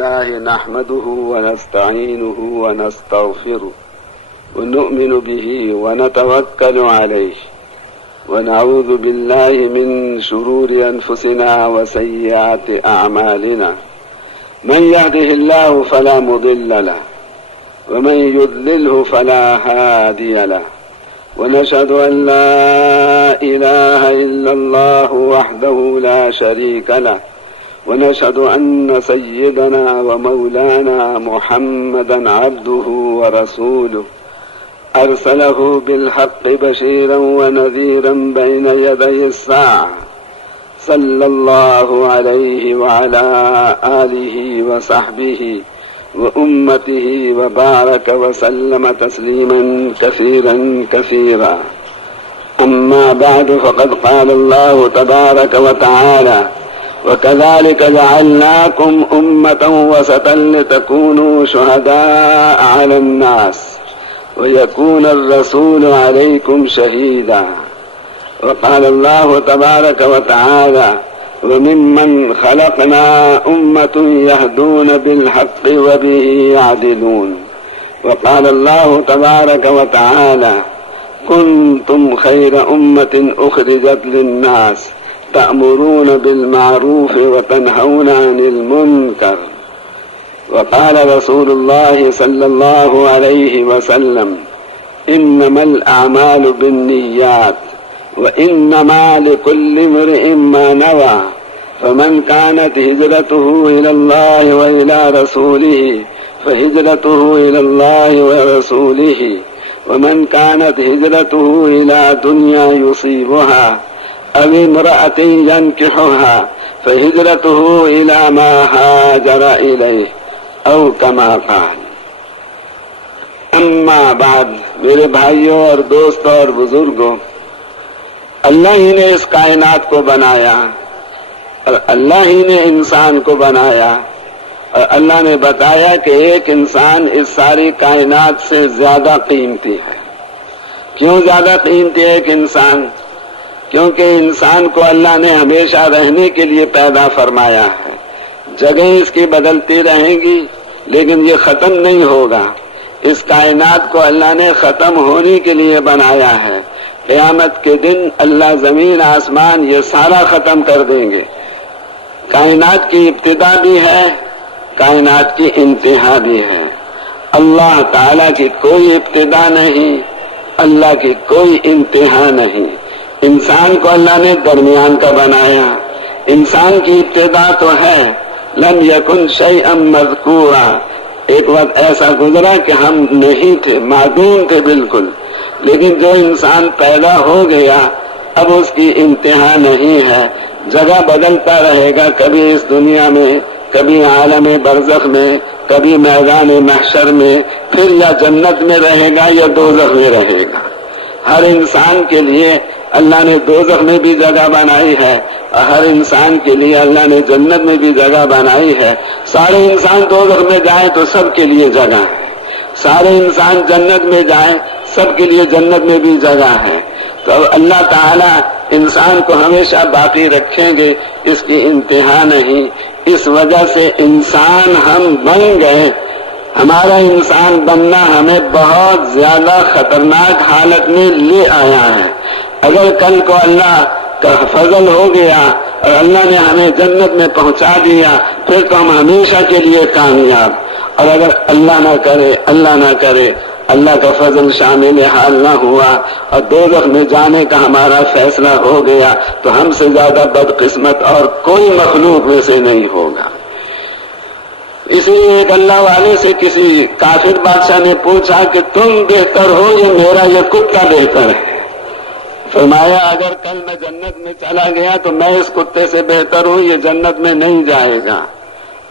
الله نحمده ونستعينه ونستغفره ونؤمن به ونتوكل عليه ونعوذ بالله من شرور أنفسنا وسيئات أعمالنا من يهده الله فلا مضل له ومن يضلله فلا هادي له ونشهد أن لا إله إلا الله وحده لا شريك له ونشهد أن سيدنا ومولانا محمدا عبده ورسوله أرسله بالحق بشيرا ونذيرا بين يدي الساعة صلى الله عليه وعلى آله وصحبه وأمته وبارك وسلم تسليما كثيرا كثيرا. أما بعد فقد قال الله تبارك وتعالى: وكذلك جعلناكم أمة وسطا لتكونوا شهداء على الناس ويكون الرسول عليكم شهيدا. وقال الله تبارك وتعالى: وممن خلقنا أمة يهدون بالحق وبه يعدلون. وقال الله تبارك وتعالى: كنتم خير أمة أخرجت للناس تأمرون بالمعروف وتنهون عن المنكر. وقال رسول الله صلى الله عليه وسلم: إنما الأعمال بالنيات وإنما لكل امرئ ما نوى. فمن كانت هجرته إلى الله وإلى رسوله فهجرته إلى الله ورسوله ومن كانت هجرته إلى دنيا يصيبها أو امرأة ينكحها فهجرته إلى ما هاجر إليه أو كما قال. اما بعد، میرے بھائیوں اور دوستوں اور بزرگوں، اللہ ہی نے اس کائنات کو بنایا اور اللہ ہی نے انسان کو بنایا، اور اللہ نے بتایا کہ ایک انسان اس ساری کائنات سے زیادہ قیمتی ہے۔ کیوں زیادہ قیمتی ہے ایک انسان؟ کیونکہ انسان کو اللہ نے ہمیشہ رہنے کے لیے پیدا فرمایا ہے۔ جگہیں اس کی بدلتی رہیں گی لیکن یہ ختم نہیں ہوگا۔ اس کائنات کو اللہ نے ختم ہونے کے لیے بنایا ہے۔ قیامت کے دن اللہ زمین آسمان یہ سارا ختم کر دیں گے۔ کائنات کی ابتدا بھی ہے، کائنات کی انتہا بھی ہے۔ اللہ تعالیٰ کی کوئی ابتدا نہیں، اللہ کی کوئی انتہا نہیں۔ انسان کو اللہ نے درمیان کا بنایا۔ انسان کی ابتدا تو ہے، لم یکن شیئا مذکورا، ایک وقت ایسا گزرا کہ ہم نہیں تھے، معدوم تھے بالکل، لیکن جو انسان پیدا ہو گیا اب اس کی انتہا نہیں ہے۔ جگہ بدلتا رہے گا، کبھی اس دنیا میں، کبھی عالم برزخ میں، کبھی میدان محشر میں، پھر یا جنت میں رہے گا یا دوزخ میں رہے گا۔ ہر انسان کے لیے اللہ نے دوزخ میں بھی جگہ بنائی ہے اور ہر انسان کے لیے اللہ نے جنت میں بھی جگہ بنائی ہے۔ سارے انسان دوزخ میں جائیں تو سب کے لیے جگہ ہے، سارے انسان جنت میں جائیں سب کے لیے جنت میں بھی جگہ ہے۔ تو اللہ تعالیٰ انسان کو ہمیشہ باقی رکھیں گے، اس کی انتہا نہیں۔ اس وجہ سے انسان ہم بن گئے، ہمارا انسان بننا ہمیں بہت زیادہ خطرناک حالت میں لے آیا ہے۔ اگر کل کو اللہ کا فضل ہو گیا اور اللہ نے ہمیں جنت میں پہنچا دیا پھر تو ہم ہمیشہ کے لیے کامیاب، اور اگر اللہ نہ کرے اللہ کا فضل شامل حال نہ ہوا اور دوزخ میں جانے کا ہمارا فیصلہ ہو گیا تو ہم سے زیادہ بدقسمت اور کوئی مخلوق میں سے نہیں ہوگا۔ اسی لیے ایک اللہ والے سے کسی کافر بادشاہ نے پوچھا کہ تم بہتر ہو یا میرا یہ کتا بہتر ہے؟ فرمایا اگر کل میں جنت میں چلا گیا تو میں اس کتے سے بہتر ہوں، یہ جنت میں نہیں جائے گا،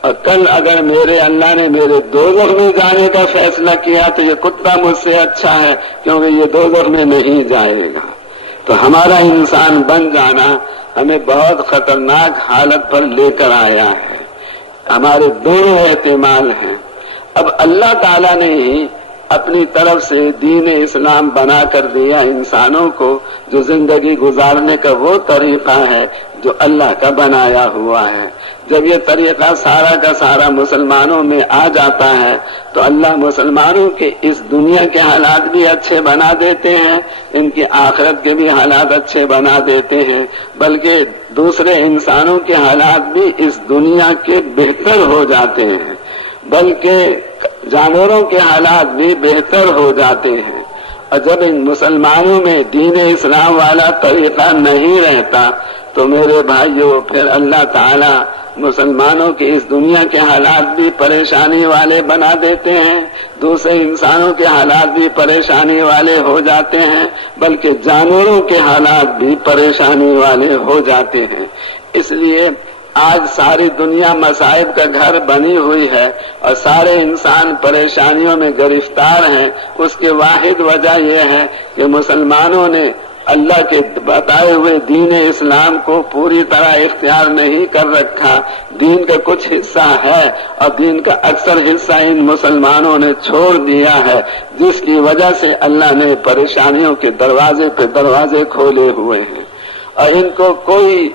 اور کل اگر اللہ نے میرے دوزخ میں جانے کا فیصلہ کیا تو یہ کتا مجھ سے اچھا ہے کیونکہ یہ دوزخ میں نہیں جائے گا۔ تو ہمارا انسان بن جانا ہمیں بہت خطرناک حالت پر لے کر آیا ہے۔ ہمارے دونوں احتمال ہیں۔ اب اللہ تعالیٰ نے ہی اپنی طرف سے دین اسلام بنا کر دیا انسانوں کو، جو زندگی گزارنے کا وہ طریقہ ہے جو اللہ کا بنایا ہوا ہے۔ جب یہ طریقہ سارا کا سارا مسلمانوں میں آ جاتا ہے تو اللہ مسلمانوں کے اس دنیا کے حالات بھی اچھے بنا دیتے ہیں، ان کی آخرت کے بھی حالات اچھے بنا دیتے ہیں، بلکہ دوسرے انسانوں کے حالات بھی اس دنیا کے بہتر ہو جاتے ہیں، بلکہ جانوروں کے حالات بھی بہتر ہو جاتے ہیں۔ اور جب ان مسلمانوں میں دین اسلام والا طریقہ نہیں رہتا تو میرے بھائیوں پھر اللہ تعالی مسلمانوں کے اس دنیا کے حالات بھی پریشانی والے بنا دیتے ہیں، دوسرے انسانوں کے حالات بھی پریشانی والے ہو جاتے ہیں، بلکہ جانوروں کے حالات بھی پریشانی والے ہو جاتے ہیں۔ اس لیے آج ساری دنیا مصائب کا گھر بنی ہوئی ہے اور سارے انسان پریشانیوں میں گرفتار ہیں۔ اس کی واحد وجہ یہ ہے کہ مسلمانوں نے اللہ کے بتائے ہوئے دین اسلام کو پوری طرح اختیار نہیں کر رکھا۔ دین کا کچھ حصہ ہے اور دین کا اکثر حصہ ان مسلمانوں نے چھوڑ دیا ہے، جس کی وجہ سے اللہ نے پریشانیوں کے دروازے پہ دروازے کھولے ہوئے ہیں، اور ان کو کوئی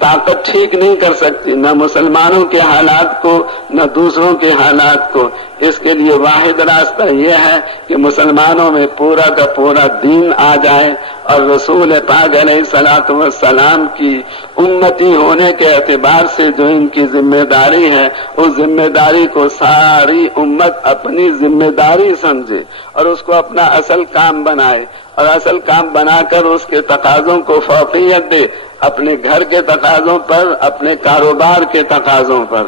طاقت ٹھیک نہیں کر سکتی، نہ مسلمانوں کے حالات کو نہ دوسروں کے حالات کو۔ اس کے لیے واحد راستہ یہ ہے کہ مسلمانوں میں پورا کا پورا دین آ جائے اور رسول پاک علیہ الصلوۃ والسلام کی امتی ہونے کے اعتبار سے جو ان کی ذمہ داری ہے، اس ذمہ داری کو ساری امت اپنی ذمہ داری سمجھے اور اس کو اپنا اصل کام بنائے، اور اصل کام بنا کر اس کے تقاضوں کو فوقیت دے، اپنے گھر کے تقاضوں پر، اپنے کاروبار کے تقاضوں پر۔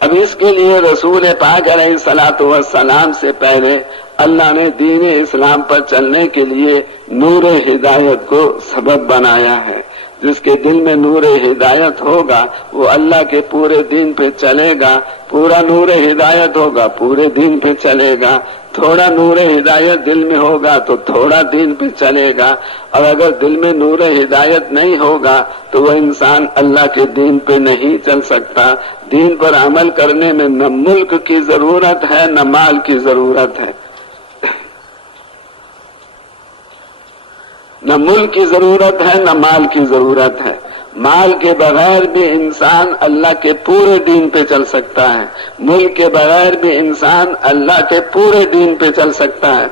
اب اس کے لیے رسول پاک علیہ الصلوۃ والسلام سے پہلے اللہ نے دین اسلام پر چلنے کے لیے نور ہدایت کو سبب بنایا ہے۔ جس کے دل میں نور ہدایت ہوگا وہ اللہ کے پورے دین پہ چلے گا، پورا نور ہدایت ہوگا پورے دین پہ چلے گا، تھوڑا نور ہدایت دل میں ہوگا تو تھوڑا دین پہ چلے گا، اور اگر دل میں نور ہدایت نہیں ہوگا تو وہ انسان اللہ کے دین پہ نہیں چل سکتا۔ دین پر عمل کرنے میں نہ ملک کی ضرورت ہے نہ مال کی ضرورت ہے، نہ ملک کی ضرورت ہے نہ مال کی ضرورت ہے۔ مال کے بغیر بھی انسان اللہ کے پورے دین پہ چل سکتا ہے، ملک کے بغیر بھی انسان اللہ کے پورے دین پہ چل سکتا ہے۔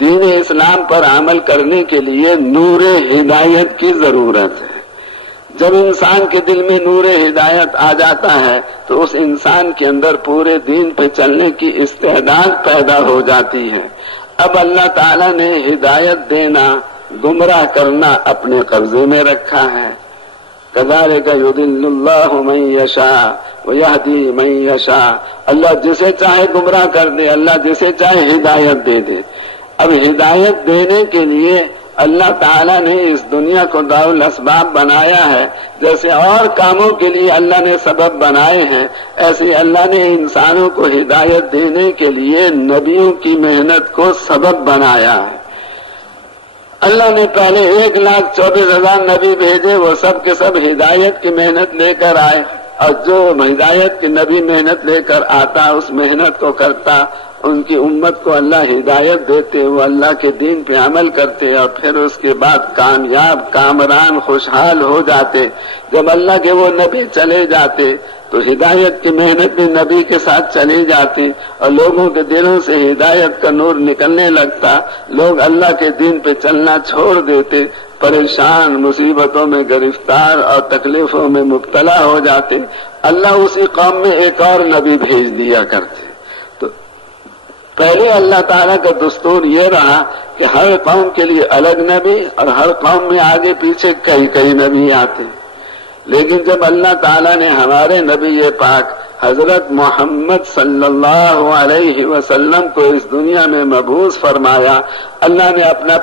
دین اسلام پر عمل کرنے کے لیے نور ہدایت کی ضرورت ہے۔ جب انسان کے دل میں نور ہدایت آ جاتا ہے تو اس انسان کے اندر پورے دین پہ چلنے کی استعداد پیدا ہو جاتی ہے۔ اب اللہ تعالیٰ نے ہدایت دینا، گمراہ کرنا اپنے قبضے میں رکھا ہے۔ كذلك يضل الله من يشاء ويهدي من يشاء، اللہ جسے چاہے گمراہ کر دے، اللہ جسے چاہے ہدایت دے دے۔ اب ہدایت دینے کے لیے اللہ تعالیٰ نے اس دنیا کو دارالاسباب بنایا ہے، جیسے اور کاموں کے لیے اللہ نے سبب بنائے ہیں، ایسے اللہ نے انسانوں کو ہدایت دینے کے لیے نبیوں کی محنت کو سبب بنایا ہے۔ اللہ نے پہلے 1,24,000 نبی بھیجے، وہ سب کے سب ہدایت کی محنت لے کر آئے، اور جو ہدایت کی نبی محنت لے کر آتا اس محنت کو کرتا، ان کی امت کو اللہ ہدایت دیتے، وہ اللہ کے دین پہ عمل کرتے اور پھر اس کے بعد کامیاب کامران خوشحال ہو جاتے۔ جب اللہ کے وہ نبی چلے جاتے تو ہدایت کی محنت بھی نبی کے ساتھ چلی جاتی اور لوگوں کے دلوں سے ہدایت کا نور نکلنے لگتا، لوگ اللہ کے دین پہ چلنا چھوڑ دیتے، پریشان، مصیبتوں میں گرفتار اور تکلیفوں میں مبتلا ہو جاتے۔ اللہ اسی قوم میں ایک اور نبی بھیج دیا کرتے۔ تو پہلے اللہ تعالیٰ کا دستور یہ رہا کہ ہر قوم کے لیے الگ نبی اور ہر قوم میں آگے پیچھے کئی نبی آتے، لیکن جب اللہ تعالیٰ نے ہمارے نبی پاک حضرت محمد صلی اللہ علیہ وسلم کو اس دنیا میں مبعوث فرمایا، اللہ نے اپنا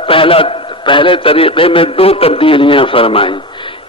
پہلے طریقے میں 2 تبدیلیاں فرمائی۔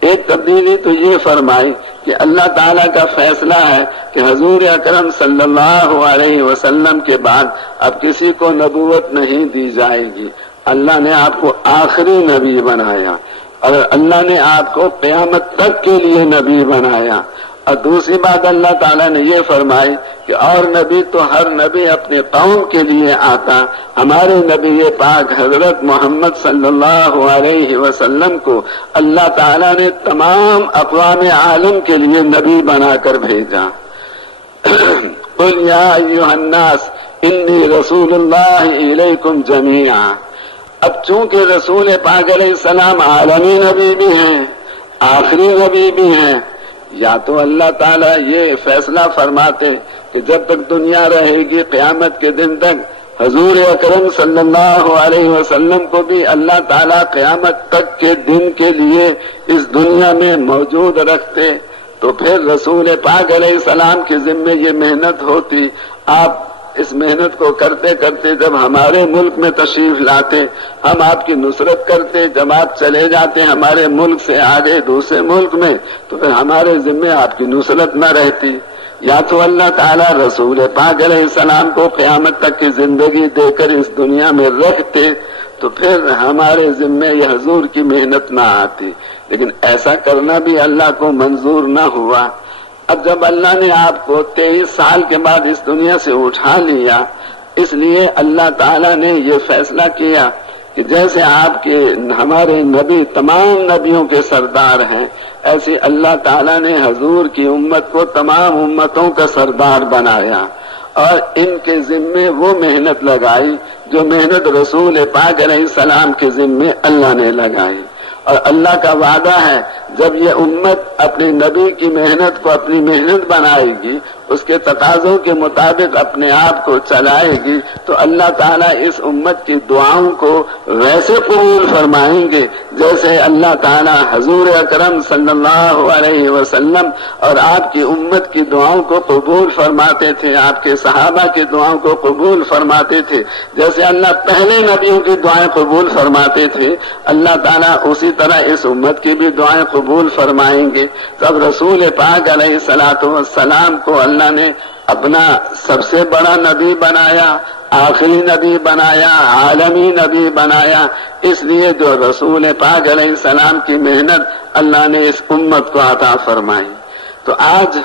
ایک تبدیلی تو یہ فرمائی کہ اللہ تعالیٰ کا فیصلہ ہے کہ حضور اکرم صلی اللہ علیہ وسلم کے بعد اب کسی کو نبوت نہیں دی جائے گی، اللہ نے آپ کو آخری نبی بنایا، اور اللہ نے آپ کو قیامت تک کے لیے نبی بنایا، اور دوسری بات اللہ تعالیٰ نے یہ فرمائی کہ اور نبی تو ہر نبی اپنی قوم کے لیے آتا، ہمارے نبی پاک حضرت محمد صلی اللہ علیہ وسلم کو اللہ تعالیٰ نے تمام اقوام عالم کے لیے نبی بنا کر بھیجا۔ قل یا ایھا الناس انی رسول اللہ الیکم جمیعا۔ اب چونکہ رسول پاک علیہ السلام عالمی نبی بھی ہیں، آخری نبی بھی ہیں، یا تو اللہ تعالیٰ یہ فیصلہ فرماتے کہ جب تک دنیا رہے گی قیامت کے دن تک حضور اکرم صلی اللہ علیہ وسلم کو بھی اللہ تعالیٰ قیامت تک کے دن کے لیے اس دنیا میں موجود رکھتے، تو پھر رسول پاک علیہ السلام کے ذمے یہ محنت ہوتی۔ آپ اس محنت کو کرتے کرتے جب ہمارے ملک میں تشریف لاتے، ہم آپ کی نصرت کرتے، جب آپ چلے جاتے ہمارے ملک سے آگے دوسرے ملک میں، تو پھر ہمارے ذمے آپ کی نصرت نہ رہتی۔ یا تو اللہ تعالیٰ رسول پاک علیہ السلام کو قیامت تک کی زندگی دے کر اس دنیا میں رکھتے، تو پھر ہمارے ذمے یہ حضور کی محنت نہ آتی، لیکن ایسا کرنا بھی اللہ کو منظور نہ ہوا۔ اب جب اللہ نے آپ کو 23 سال کے بعد اس دنیا سے اٹھا لیا، اس لیے اللہ تعالیٰ نے یہ فیصلہ کیا کہ جیسے آپ کے ہمارے نبی تمام نبیوں کے سردار ہیں، ایسے اللہ تعالیٰ نے حضور کی امت کو تمام امتوں کا سردار بنایا، اور ان کے ذمے وہ محنت لگائی جو محنت رسول پاک علیہ السلام کے ذمے اللہ نے لگائی۔ اور اللہ کا وعدہ ہے جب یہ امت اپنے نبی کی محنت کو اپنی محنت بنائے گی، اس کے تقاضوں کے مطابق اپنے آپ کو چلائے گی، تو اللہ تعالیٰ اس امت کی دعاؤں کو ویسے قبول فرمائیں گے جیسے اللہ تعالیٰ حضور اکرم صلی اللہ علیہ وسلم اور آپ کی امت کی دعاؤں کو قبول فرماتے تھے، آپ کے صحابہ کی دعاؤں کو قبول فرماتے تھے، جیسے اللہ پہلے نبیوں کی دعائیں قبول فرماتے تھے، اللہ تعالیٰ اسی طرح اس امت کی بھی دعائیں قبول فرمائیں گے۔ تب رسول پاک علیہ الصلوۃ والسلام کو اللہ نے اپنا سب سے بڑا نبی بنایا، آخری نبی بنایا، عالمی نبی بنایا، اس لیے جو رسول پاک علیہ السلام کی محنت اللہ نے اس امت کو عطا فرمائی۔ تو آج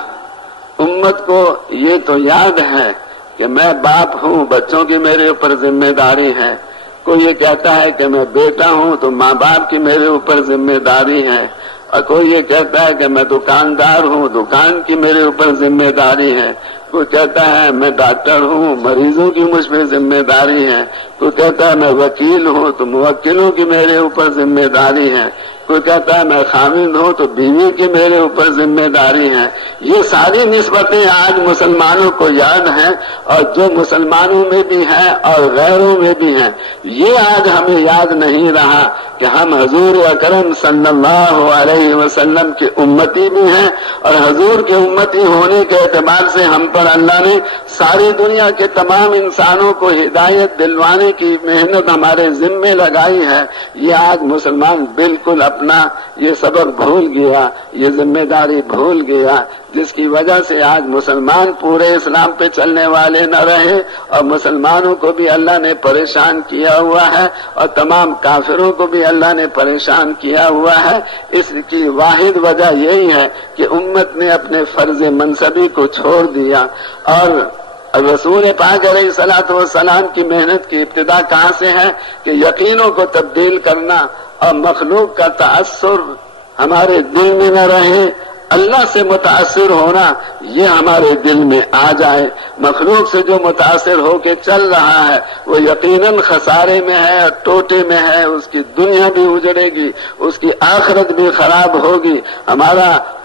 امت کو یہ تو یاد ہے کہ میں باپ ہوں، بچوں کی میرے اوپر ذمہ داری ہے۔ کوئی یہ کہتا ہے کہ میں بیٹا ہوں تو ماں باپ کی میرے اوپر ذمہ داری ہے، اور کوئی یہ کہتا ہے کہ میں دکاندار ہوں، دکان کی میرے اوپر ذمہ داری ہے، کوئی کہتا ہے میں ڈاکٹر ہوں، مریضوں کی مجھ پہ ذمہ داری ہے، کوئی کہتا ہے میں وکیل ہوں تو موکلوں کی میرے اوپر ذمہ داری ہے، کوئی کہتا ہے میں خاوند ہوں تو بیوی کی میرے اوپر ذمہ داری ہے۔ یہ ساری نسبتیں آج مسلمانوں کو یاد ہیں، اور جو مسلمانوں میں بھی ہیں اور غیروں میں بھی ہیں، یہ آج ہمیں یاد نہیں رہا کہ ہم حضور اکرم صلی اللہ علیہ وسلم کے امتی بھی ہیں، اور حضور کے امتی ہونے کے اعتبار سے ہم پر اللہ نے ساری دنیا کے تمام انسانوں کو ہدایت دلوانے کی محنت ہمارے ذمے لگائی ہے۔ یہ آج مسلمان بالکل اپنا یہ سبق بھول گیا، یہ ذمہ داری بھول گیا، جس کی وجہ سے آج مسلمان پورے اسلام پہ چلنے والے نہ رہے، اور مسلمانوں کو بھی اللہ نے پریشان کیا ہوا ہے، اور تمام کافروں کو بھی اللہ نے پریشان کیا ہوا ہے۔ اس کی واحد وجہ یہی ہے کہ امت نے اپنے فرض منصبی کو چھوڑ دیا۔ اور رسول پاک علیہ الصلوۃ والسلام کی محنت کی ابتدا کہاں سے ہے کہ یقینوں کو تبدیل کرنا اور مخلوق کا تأثر ہمارے دل میں نہ رہے، اللہ سے متاثر ہونا یہ ہمارے دل میں آ جائے۔ مخلوق سے جو متاثر ہو کے چل رہا ہے وہ یقیناً خسارے میں ہے، ٹوٹے میں ہے، اس کی دنیا بھی اجڑے گی، اس کی آخرت بھی خراب ہوگی۔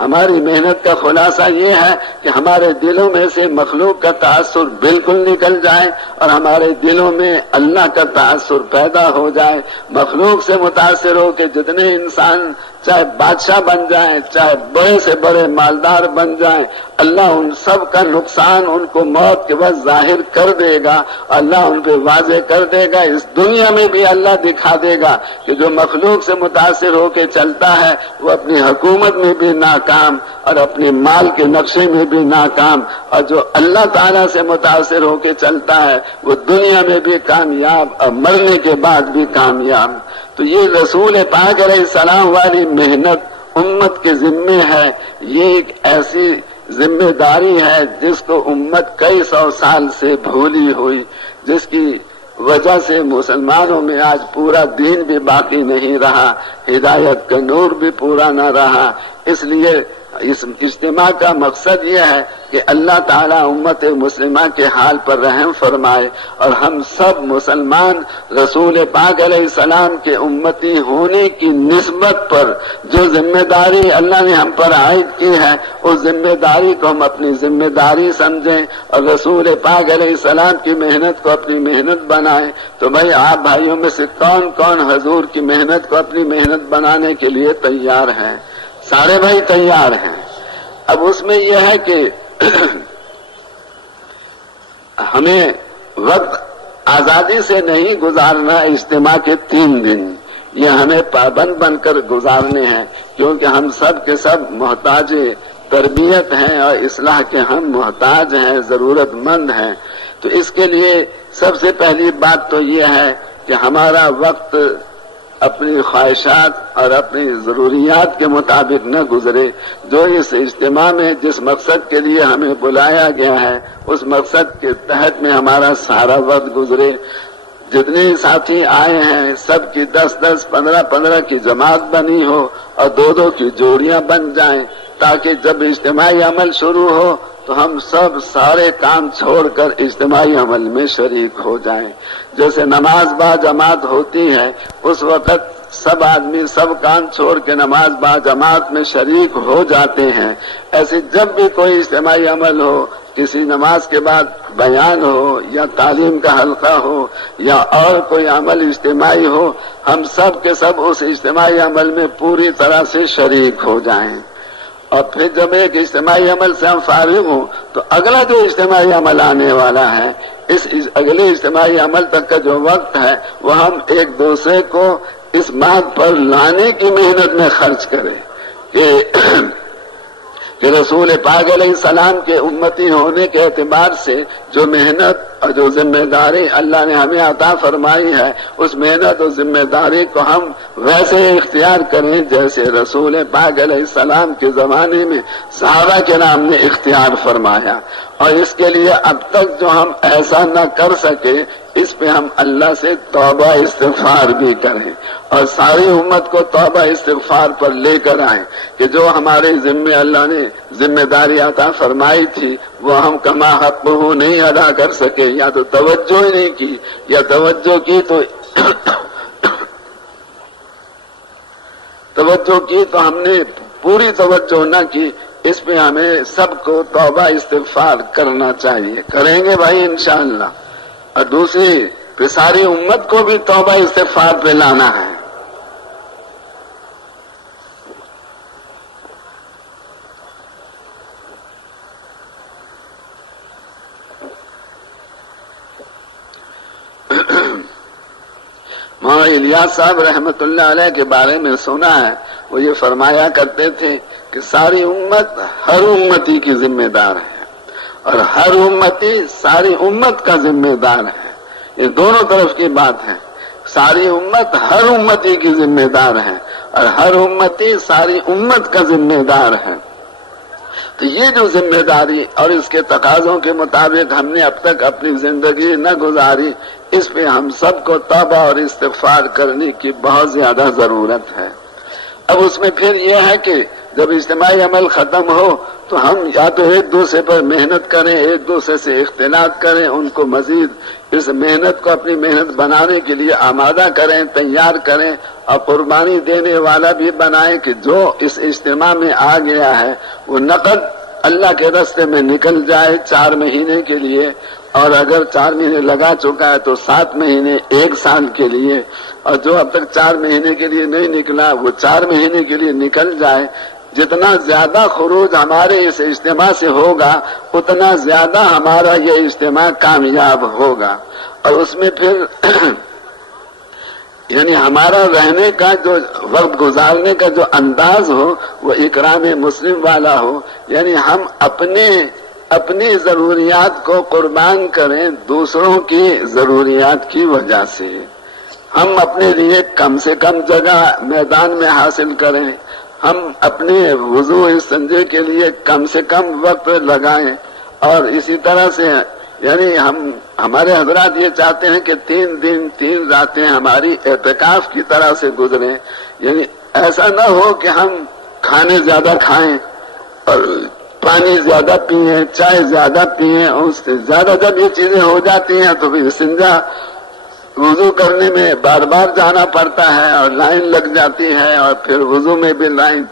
ہماری محنت کا خلاصہ یہ ہے کہ ہمارے دلوں میں سے مخلوق کا تأثر بالکل نکل جائے اور ہمارے دلوں میں اللہ کا تأثر پیدا ہو جائے۔ مخلوق سے متاثر ہو کے جتنے انسان چاہے بادشاہ بن جائیں، چاہے بڑے سے بڑے مالدار بن جائیں، اللہ ان سب کا نقصان ان کو موت کے بعد ظاہر کر دے گا، اللہ ان پہ واضح کر دے گا۔ اس دنیا میں بھی اللہ دکھا دے گا کہ جو مخلوق سے متاثر ہو کے چلتا ہے وہ اپنی حکومت میں بھی ناکام اور اپنے مال کے نقشے میں بھی ناکام، اور جو اللہ تعالیٰ سے متاثر ہو کے چلتا ہے وہ دنیا میں بھی کامیاب اور مرنے کے بعد بھی کامیاب۔ تو یہ رسول پاک علیہ السلام والی محنت امت کے ذمے ہے، یہ ایک ایسی ذمہ داری ہے جس کو امت کئی سو سال سے بھولی ہوئی، جس کی وجہ سے مسلمانوں میں آج پورا دین بھی باقی نہیں رہا، ہدایت کا نور بھی پورا نہ رہا۔ اس لیے اس اجتماع کا مقصد یہ ہے کہ اللہ تعالیٰ امت مسلمہ کے حال پر رحم فرمائے اور ہم سب مسلمان رسول پاک علیہ السلام کے امتی ہونے کی نسبت پر جو ذمہ داری اللہ نے ہم پر عائد کی ہے اس ذمہ داری کو ہم اپنی ذمہ داری سمجھیں اور رسول پاک علیہ السلام کی محنت کو اپنی محنت بنائیں۔ تو بھائی آپ بھائیوں میں سے کون کون حضور کی محنت کو اپنی محنت بنانے کے لیے تیار ہیں؟ سارے بھائی تیار ہیں۔ اب اس میں یہ ہے کہ ہمیں وقت آزادی سے نہیں گزارنا اجتماع کے 3 دن، یہ ہمیں پابند بن کر گزارنے ہیں، کیونکہ ہم سب کے سب محتاج تربیت ہیں اور اصلاح کے ہم محتاج ہیں، ضرورت مند ہیں۔ تو اس کے لیے سب سے پہلی بات تو یہ ہے کہ ہمارا وقت اپنی خواہشات اور اپنی ضروریات کے مطابق نہ گزرے، جو اس اجتماع میں جس مقصد کے لیے ہمیں بلایا گیا ہے اس مقصد کے تحت میں ہمارا سارا وقت گزرے۔ جتنے ساتھی آئے ہیں سب کی 10-10 15-15 کی جماعت بنی ہو اور 2-2 کی جوڑیاں بن جائیں، تاکہ جب اجتماعی عمل شروع ہو تو ہم سب سارے کام چھوڑ کر اجتماعی عمل میں شریک ہو جائیں۔ جیسے نماز با جماعت ہوتی ہے اس وقت سب آدمی سب کام چھوڑ کے نماز با جماعت میں شریک ہو جاتے ہیں، ایسے جب بھی کوئی اجتماعی عمل ہو، کسی نماز کے بعد بیان ہو یا تعلیم کا حلقہ ہو یا اور کوئی عمل اجتماعی ہو، ہم سب کے سب اس اجتماعی عمل میں پوری طرح سے شریک ہو جائیں۔ اور پھر جب ایک اجتماعی عمل سے ہم فارغ ہوں تو اگلا جو اجتماعی عمل آنے والا ہے، اس اگلے اجتماعی عمل تک کا جو وقت ہے وہ ہم ایک دوسرے کو اس بات پر لانے کی محنت میں خرچ کریں کہ رسول پاک علیہ السلام کے امتی ہونے کے اعتبار سے جو محنت اور جو ذمہ داری اللہ نے ہمیں عطا فرمائی ہے، اس محنت اور ذمہ داری کو ہم ویسے اختیار کریں جیسے رسول پاک علیہ السلام کے زمانے میں صحابہ کے نام نے اختیار فرمایا۔ اور اس کے لیے اب تک جو ہم ایسا نہ کر سکے اس پہ ہم اللہ سے توبہ استغفار بھی کریں اور ساری امت کو توبہ استغفار پر لے کر آئیں کہ جو ہمارے ذمہ اللہ نے ذمہ داری عطا فرمائی تھی وہ ہم کما حق ہو نہیں ادا کر سکے، یا تو توجہ ہی نہیں کی یا توجہ کی تو ہم نے پوری توجہ نہ کی۔ اس پہ ہمیں سب کو توبہ استغفار کرنا چاہیے، کریں گے بھائی انشاءاللہ۔ اور دوسری پھر ساری امت کو بھی توبہ استغفار پہ لانا ہے۔ مولانا الیاس صاحب رحمت اللہ علیہ کے بارے میں سنا ہے، وہ یہ فرمایا کرتے تھے کہ ساری امت ہر امتی کی ذمہ دار ہے اور ہر امتی ساری امت کا ذمہ دار ہے۔ یہ دونوں طرف کی بات ہے، ساری امت ہر امتی کی ذمہ دار ہے اور ہر امتی ساری امت کا ذمہ دار ہے۔ تو یہ جو ذمہ داری اور اس کے تقاضوں کے مطابق ہم نے اب تک اپنی زندگی نہ گزاری، اس پہ ہم سب کو توبہ اور استغفار کرنے کی بہت زیادہ ضرورت ہے۔ اب اس میں پھر یہ ہے کہ جب اجتماعی عمل ختم ہو تو ہم یا تو ایک دوسرے پر محنت کریں، ایک دوسرے سے اختلاط کریں، ان کو مزید اس محنت کو اپنی محنت بنانے کے لیے آمادہ کریں، تیار کریں اور قربانی دینے والا بھی بنائیں کہ جو اس اجتماع میں آ گیا ہے وہ نقد اللہ کے راستے میں نکل جائے 4 مہینے کے لیے، اور اگر 4 مہینے لگا چکا ہے تو 7 مہینے 1 سال کے لیے، اور جو اب تک 4 مہینے کے لیے نہیں نکلا وہ 4 مہینے کے لیے نکل جائے۔ جتنا زیادہ خروج ہمارے اس اجتماع سے ہوگا اتنا زیادہ ہمارا یہ اجتماع کامیاب ہوگا، اور اس میں پھر یعنی ہمارا رہنے کا جو وقت گزارنے کا جو انداز ہو وہ اکرام مسلم والا ہو، یعنی ہم اپنی ضروریات کو قربان کریں دوسروں کی ضروریات کی وجہ سے۔ ہم اپنے لیے کم سے کم جگہ میدان میں حاصل کریں ہم اپنے وضو استنجے کے لیے کم سے کم وقت لگائیں، اور اسی طرح سے یعنی ہمارے حضرات یہ چاہتے ہیں کہ 3 دن 3 راتیں ہماری اعتکاف کی طرح سے گزریں، یعنی ایسا نہ ہو کہ ہم کھانے زیادہ کھائیں اور پانی زیادہ پیئیں، چائے زیادہ پیئیں، اور اس سے زیادہ جب یہ چیزیں ہو جاتی ہیں تو پھر استنجا وضو کرنے میں بار بار جانا پڑتا ہے اور لائن لگ جاتی ہے، اور پھر وضو میں بھی لائن،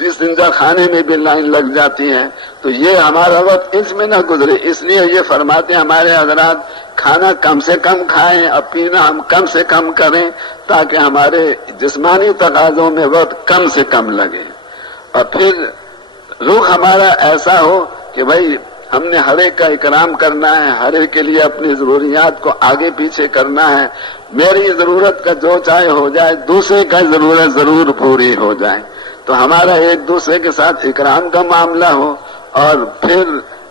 استنجا خانے میں بھی لائن لگ جاتی ہے، تو یہ ہمارا وقت اس میں نہ گزرے۔ اس لیے یہ فرماتے ہیں ہمارے حضرات کھانا کم سے کم کھائیں اور پینا ہم کم سے کم کریں، تاکہ ہمارے جسمانی تقاضوں میں وقت کم سے کم لگے، اور پھر روح ہمارا ایسا ہو کہ بھائی ہم نے ہر ایک کا اکرام کرنا ہے، ہر ایک کے لیے اپنی ضروریات کو آگے پیچھے کرنا ہے، میری ضرورت کا جو چاہے ہو جائے، دوسرے کا ضرورت ضرور پوری ہو جائے، تو ہمارا ایک دوسرے کے ساتھ اکرام کا معاملہ ہو۔ اور پھر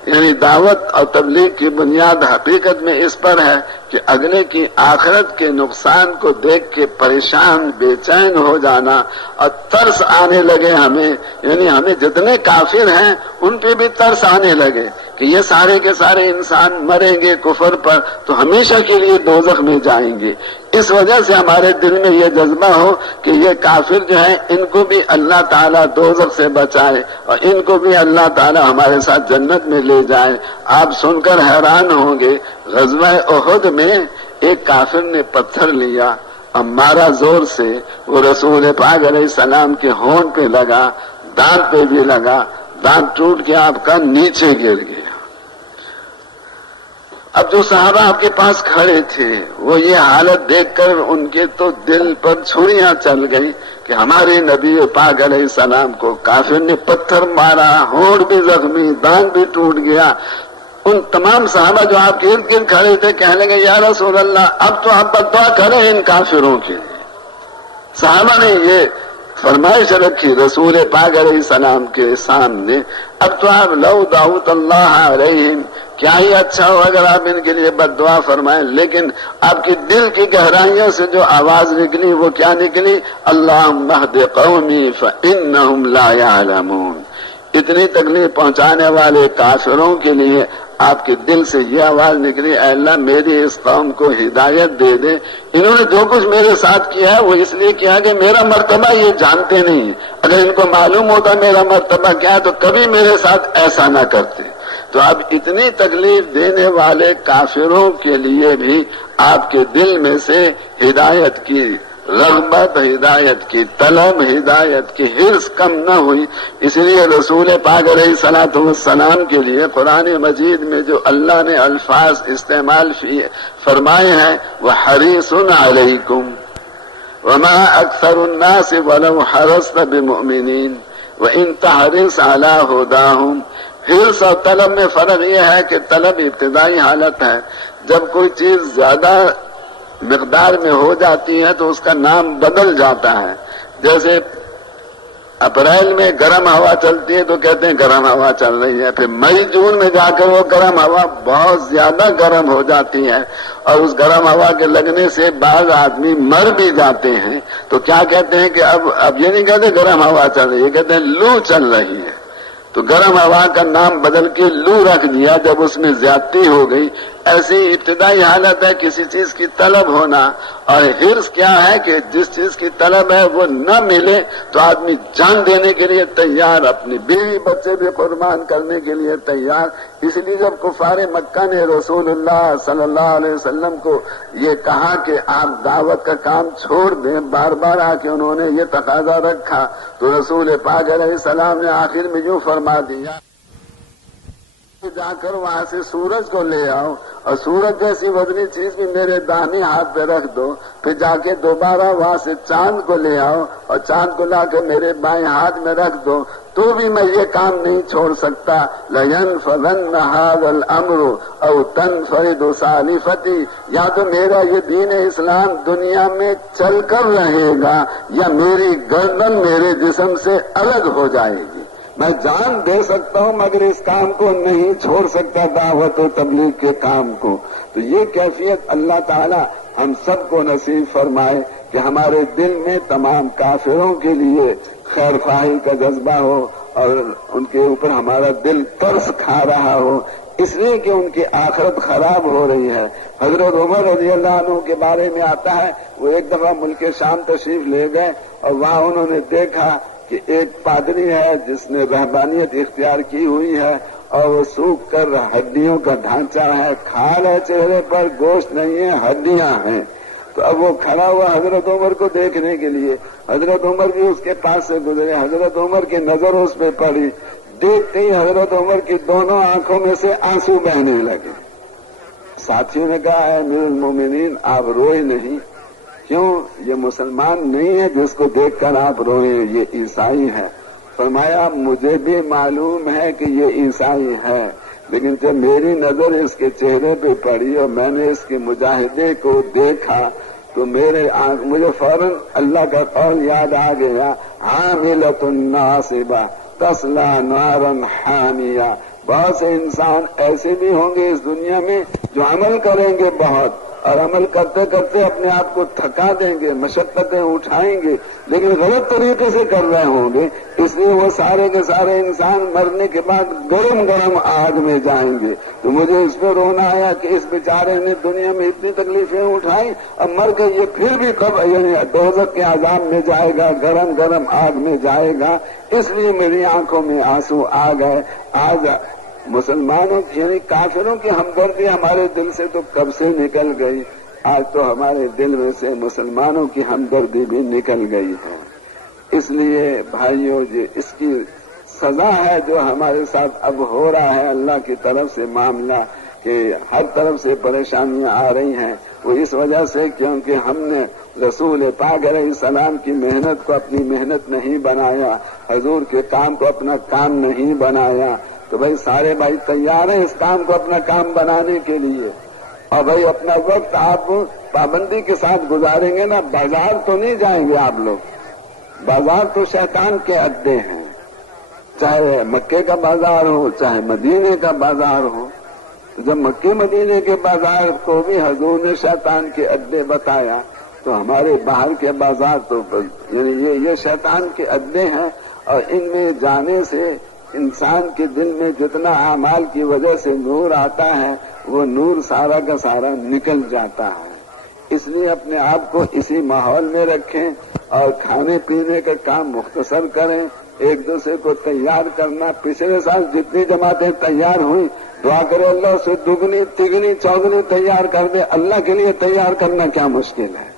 یعنی دعوت اور تبلیغ کی بنیاد حقیقت میں اس پر ہے کہ اگلے کی آخرت کے نقصان کو دیکھ کے پریشان بے چین ہو جانا اور ترس آنے لگے ہمیں، یعنی ہمیں جتنے کافر ہیں ان پہ بھی ترس آنے لگے کہ یہ سارے کے سارے انسان مریں گے کفر پر تو ہمیشہ کے لیے دوزخ میں جائیں گے۔ اس وجہ سے ہمارے دل میں یہ جذبہ ہو کہ یہ کافر جو ہیں ان کو بھی اللہ تعالیٰ دوزخ سے بچائے اور ان کو بھی اللہ تعالیٰ ہمارے ساتھ جنت میں لے جائے۔ آپ سن کر حیران ہوں گے، غزوہ احد میں ایک کافر نے پتھر لیا اور مارا زور سے، وہ رسول پاک علیہ السلام کے ہونٹ پہ لگا، دانت پہ بھی لگا، دانت ٹوٹ کے آپ کا نیچے گر گیا۔ اب جو صحابہ آپ کے پاس کھڑے تھے وہ یہ حالت دیکھ کر ان کے تو دل پر چھریاں چل گئی کہ ہمارے نبی پاک علیہ السلام کو کافر نے پتھر مارا، ہونٹ بھی زخمی، دانت بھی ٹوٹ گیا۔ ان تمام صحابہ جو آپ کے ارد گرد کھڑے تھے کہنے لگے یا رسول اللہ اب تو آپ بددعا کریں ان کافروں کے لیے۔ صحابہ نے یہ فرمائش رکھی رسول پاک علیہ السلام کے سامنے، اب تو آپ لو دعوت اللہ علیہم، کیا ہی اچھا ہو اگر آپ ان کے لیے بددعا فرمائیں، لیکن آپ کی دل کی گہرائیوں سے جو آواز نکلی وہ کیا نکلی؟ اللہم اہد قومی فانہم لا یعلمون۔ اتنی تکلیف پہنچانے والے کافروں کے لیے آپ کے دل سے یہ آواز نکلی، اے اللہ میری اس قوم کو ہدایت دے دے، انہوں نے جو کچھ میرے ساتھ کیا ہے وہ اس لیے کیا کہ میرا مرتبہ یہ جانتے نہیں، اگر ان کو معلوم ہوتا میرا مرتبہ کیا ہے تو کبھی میرے ساتھ ایسا نہ کرتے۔ تو اب اتنی تکلیف دینے والے کافروں کے لیے بھی آپ کے دل میں سے ہدایت کی رغبت، ہدایت کی طلب، ہدایت کی حرص کم نہ ہوئی۔ اس لیے رسول پاک علیہ السلام کے لیے قرآن مجید میں جو اللہ نے الفاظ استعمال فرمائے ہیں وہ حریص علیکم وما اکثر الناس ولو حرصت بمؤمنین وان تحرص علی ہداہم۔ حرص اور طلب میں فرق یہ ہے کہ طلب ابتدائی حالت ہے، جب کوئی چیز زیادہ مقدار میں ہو جاتی ہے تو اس کا نام بدل جاتا ہے۔ جیسے اپریل میں گرم ہوا چلتی ہے تو کہتے ہیں گرم ہوا چل رہی ہے، پھر مئی جون میں جا کر وہ گرم ہوا بہت زیادہ گرم ہو جاتی ہے اور اس گرم ہوا کے لگنے سے بعض آدمی مر بھی جاتے ہیں، تو کیا کہتے ہیں کہ اب یہ نہیں کہتے گرم ہوا چل رہی ہے، کہتے ہیں لو چل رہی ہے۔ تو گرم ہوا کا نام بدل کے لو رکھ دیا جب اس میں زیادتی ہو گئی۔ ایسی ابتدائی حالت ہے کسی چیز کی طلب ہونا، اور حرص کیا ہے کہ جس چیز کی طلب ہے وہ نہ ملے تو آدمی جان دینے کے لیے تیار، اپنی بیوی بچے بھی قربان کرنے کے لیے تیار۔ اس لیے جب کفار مکہ نے رسول اللہ صلی اللہ علیہ وسلم کو یہ کہا کہ آپ دعوت کا کام چھوڑ دیں، بار بار آ کے انہوں نے یہ تقاضا رکھا، تو رسول پاک علیہ السلام نے آخر میں یوں فرما دیا جا کر وہاں سے سورج کو لے آؤ اور سورج جیسی وزنی چیز بھی میرے داہنے ہاتھ پہ رکھ دو، پھر جا کے دوبارہ وہاں سے چاند کو لے آؤ اور چاند کو لا کے میرے بائیں ہاتھ میں رکھ دو، تو بھی میں یہ کام نہیں چھوڑ سکتا۔ لَيَنْفَذَنَّ هَذَا الْأَمْرُ أَوْ تَنْفَرِدُ صَالِفَتِي، یا تو میرا یہ دین اسلام دنیا میں چل کر رہے گا یا میری گردن میرے جسم سے الگ ہو جائے گی۔ میں جان دے سکتا ہوں مگر اس کام کو نہیں چھوڑ سکتا، دعوت و تبلیغ کے کام کو۔ تو یہ کیفیت اللہ تعالی ہم سب کو نصیب فرمائے کہ ہمارے دل میں تمام کافروں کے لیے خیر خواہی کا جذبہ ہو اور ان کے اوپر ہمارا دل ترس کھا رہا ہو، اس لیے کہ ان کی آخرت خراب ہو رہی ہے۔ حضرت عمر رضی اللہ عنہ کے بارے میں آتا ہے، وہ ایک دفعہ ملک شام تشریف لے گئے اور وہاں انہوں نے دیکھا کہ ایک پادری ہے جس نے رہبانیت اختیار کی ہوئی ہے اور وہ سوکھ کر ہڈیوں کا ڈھانچہ ہے، کھال ہے چہرے پر، گوشت نہیں ہے، ہڈیاں ہیں۔ تو اب وہ کھڑا ہوا حضرت عمر کو دیکھنے کے لیے، حضرت عمر بھی اس کے پاس سے گزرے، حضرت عمر کی نظر اس پہ پڑی، دیکھتے ہی حضرت عمر کی دونوں آنکھوں میں سے آنسو بہنے لگے۔ ساتھیوں نے کہا، اے امیر المومنین آپ روئے نہیں، کیوں؟ یہ مسلمان نہیں ہے جس کو دیکھ کر آپ روئے، یہ عیسائی ہے۔ فرمایا مجھے بھی معلوم ہے کہ یہ عیسائی ہے، لیکن جب میری نظر اس کے چہرے پہ پڑی اور میں نے اس کے مجاہدے کو دیکھا تو مجھے فوراً اللہ کا قول یاد آ گیا، عاملۃ ناصبہ تصلی نارا حامیہ۔ بہت سے انسان ایسے بھی ہوں گے اس دنیا میں جو عمل کریں گے بہت، اور عمل کرتے کرتے اپنے آپ کو تھکا دیں گے، مشقتیں اٹھائیں گے، لیکن غلط طریقے سے کر رہے ہوں گے، اس لیے وہ سارے کے سارے انسان مرنے کے بعد گرم گرم آگ میں جائیں گے۔ تو مجھے اس پہ رونا آیا کہ اس بیچارے نے دنیا میں اتنی تکلیفیں اٹھائیں، اب مر کے یہ پھر بھی یعنی دوزخ کے عذاب میں جائے گا، گرم گرم آگ میں جائے گا، اس لیے میری آنکھوں میں آنسو آ گئے۔ آج مسلمانوں یعنی کافروں کی ہمدردی ہمارے دل سے تو کب سے نکل گئی، آج تو ہمارے دل میں سے مسلمانوں کی ہمدردی بھی نکل گئی ہے۔ اس لیے بھائیوں اس کی سزا ہے جو ہمارے ساتھ اب ہو رہا ہے اللہ کی طرف سے معاملہ کہ ہر طرف سے پریشانیاں آ رہی ہیں، وہ اس وجہ سے کیونکہ ہم نے رسول پاک علیہ السلام کی محنت کو اپنی محنت نہیں بنایا، حضور کے کام کو اپنا کام نہیں بنایا۔ تو بھائی سارے بھائی تیار ہیں اس کام کو اپنا کام بنانے کے لیے، اور بھائی اپنا وقت آپ پابندی کے ساتھ گزاریں گے نا، بازار تو نہیں جائیں گے آپ لوگ، بازار تو شیطان کے اڈے ہیں، چاہے مکے کا بازار ہو چاہے مدینے کا بازار ہو۔ جب مکے مدینے کے بازار کو بھی حضور نے شیطان کے اڈے بتایا تو ہمارے باہر کے بازار تو یعنی یہ شیطان کے اڈے ہیں، اور ان میں جانے سے انسان کے دل میں جتنا اعمال کی وجہ سے نور آتا ہے وہ نور سارا کا سارا نکل جاتا ہے۔ اس لیے اپنے آپ کو اسی ماحول میں رکھیں اور کھانے پینے کا کام مختصر کریں، ایک دوسرے کو تیار کرنا۔ پچھلے سال جتنی جماعتیں تیار ہوئی، دعا کرے اللہ سے دگنی تگنی چوگنی تیار کر دے۔ اللہ کے لیے تیار کرنا کیا مشکل ہے؟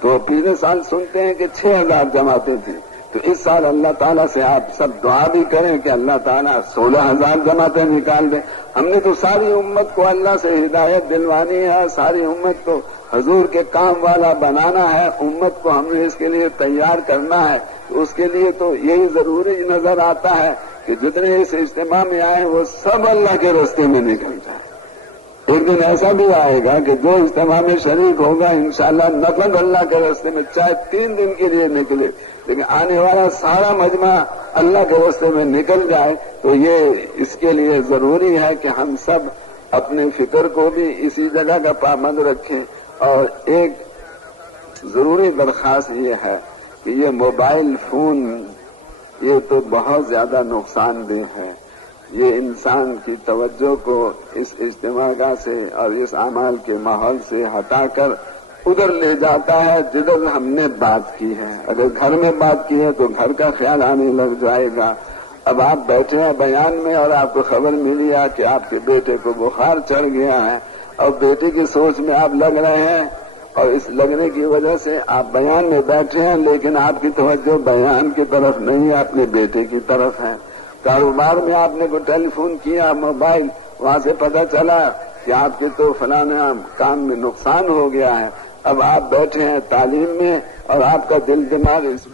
تو پچھلے سال سنتے ہیں کہ 6000 جماعتیں تھیں، تو اس سال اللہ تعالیٰ سے آپ سب دعا بھی کریں کہ اللہ تعالیٰ 16000 جماعتیں نکال دیں۔ ہم نے تو ساری امت کو اللہ سے ہدایت دلوانی ہے، ساری امت کو حضور کے کام والا بنانا ہے، امت کو ہم نے اس کے لیے تیار کرنا ہے۔ تو اس کے لیے تو یہی ضروری نظر آتا ہے کہ جتنے اس اجتماع میں آئے وہ سب اللہ کے راستے میں نکل جائیں۔ ایک دن ایسا بھی آئے گا کہ جو اجتماع میں شریک ہوگا انشاءاللہ نقد اللہ کے راستے میں چاہے 3 دن کے لیے نکلے، لیکن آنے والا سارا مجمع اللہ کے راستے میں نکل جائے۔ تو یہ اس کے لیے ضروری ہے کہ ہم سب اپنے فکر کو بھی اسی جگہ کا پابند رکھیں۔ اور ایک ضروری درخواست یہ ہے کہ یہ موبائل فون یہ تو بہت زیادہ نقصان دہ ہے، یہ انسان کی توجہ کو اس اجتماع سے اور اس اعمال کے ماحول سے ہٹا کر ادھر لے جاتا ہے جدھر ہم نے بات کی ہے۔ اگر گھر میں بات کی ہے تو گھر کا خیال آنے لگ جائے گا۔ اب آپ بیٹھے ہیں بیان میں اور آپ کو خبر ملی ہے کہ آپ کے بیٹے کو بخار چڑھ گیا ہے، اور بیٹے کی سوچ میں آپ لگ رہے ہیں، اور اس لگنے کی وجہ سے آپ بیان میں بیٹھے ہیں لیکن آپ کی توجہ بیان کی طرف نہیں ہے، اپنے بیٹے کی طرف ہے۔ کاروبار میں آپ نے کوئی ٹیلی فون کیا موبائل، وہاں سے پتہ چلا کہ آپ کے تو فلانا کام میں نقصان ہو گیا ہے۔ اب آپ بیٹھے ہیں تعلیم میں اور آپ کا دل دماغ اس